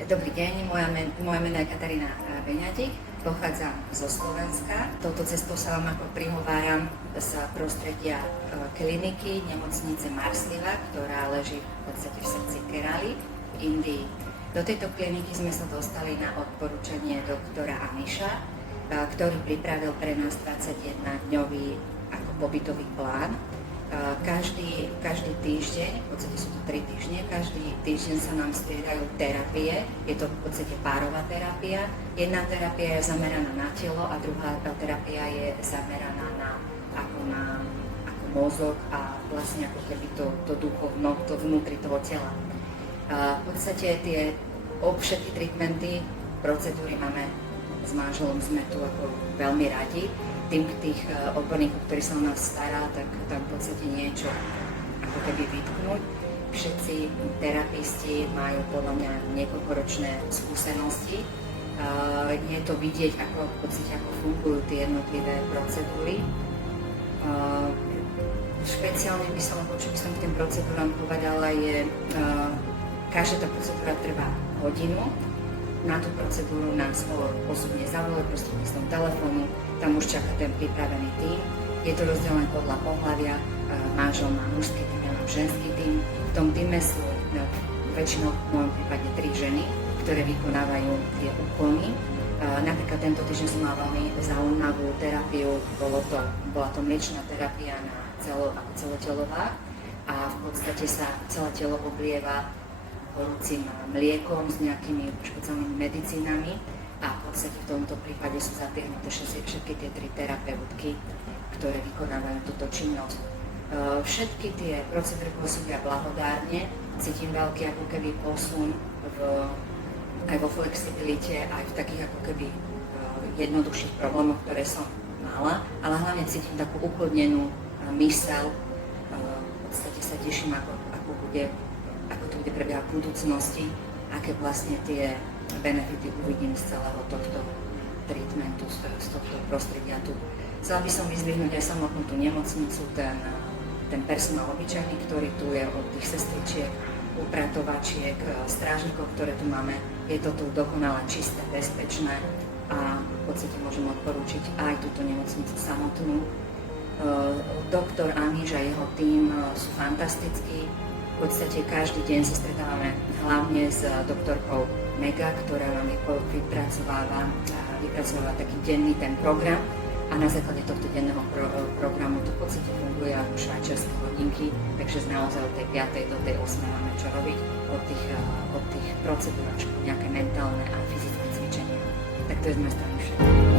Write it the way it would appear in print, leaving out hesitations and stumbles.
Dobrý deň, moje meno je Katarína Beňadik, pochádzam zo Slovenska. Touto cestou sa vám ako prihováram z prostredia kliniky nemocnice Marsliva, ktorá leží v podstate v srdci Kerali v Indii. Do tejto kliniky sme sa dostali na odporúčanie doktora Amiša, ktorý pripravil pre nás 21-dňový ako pobytový plán. Každý týždeň, v podstate sú to 3 týždne, každý týždeň sa nám striedajú terapie, je to v podstate párová terapia. Jedna terapia je zameraná na telo a druhá terapia je zameraná ako mozog a vlastne ako keby to duchovno, to vnútri toho tela. V podstate všetky treatmenty, procedúry máme s manželom, sme tu ako veľmi radi. Tých odborníkov, ktorí sa o nás stará, tak tam v podstate niečo ako keby vytknúť. Všetci terapisti majú podľa mňa niekoľkoročné skúsenosti. Je to vidieť, ako fungujú tie jednotlivé procedúry. Špeciálne čo by som k tým procedúram povedala, je, každá tá procedúra trvá hodinu. Na tú procedúru nás osobne zavolajú prostredníctvom telefónu, tam už čaká ten pripravený tím. Je to rozdelené podľa pohlavia, manžel má mužský tím, ja mám ženský tím. V tom týme sú väčšinou v mojom prípade 3 ženy, ktoré vykonávajú tie úkony. Napríklad tento týždeň som mala veľmi zaujímavú terapiu, bola to mliečna terapia na celotelová a v podstate sa celé telo oblieva horúcim mliekom s nejakými špeciálnymi medicínami a v podstate v tomto prípade sú zatiahnuté všetky tie 3 terapeutky, ktoré vykonávajú túto činnosť. Všetky tie procedúry pôsobia blahodárne, cítim veľký ako keby posun aj vo flexibilite, aj v takých ako keby jednoduchších problémoch, ktoré som mala, ale hlavne cítim takú ukludnenú myseľ. V podstate sa teším, ako to bude prebiehať v budúcnosti, aké vlastne tie benefity uvidím z celého tohto treatmentu, z tohto prostredia tu. Chcela by som vyzdvihnúť aj samotnú tú nemocnicu, ten personál obyčajný, ktorý tu je, od tých sestričiek, upratovačiek, strážnikov, ktoré tu máme. Je to tu dokonale čisté, bezpečné a v podstate môžem odporúčiť aj túto nemocnicu samotnú. Doktor Aniš a jeho tím sú fantastickí. V podstate každý deň sa stretávame hlavne s doktorkou Mega, ktorá nám vypracováva taký denný ten program a na základe tohto denného programu to v podstate funguje ako švajčiarske hodinky, takže naozaj od tej 5. do tej 8. máme čo robiť, od tých procedúr až nejaké mentálne a fyzické cvičenia. Tak to je z mojej strany všetko.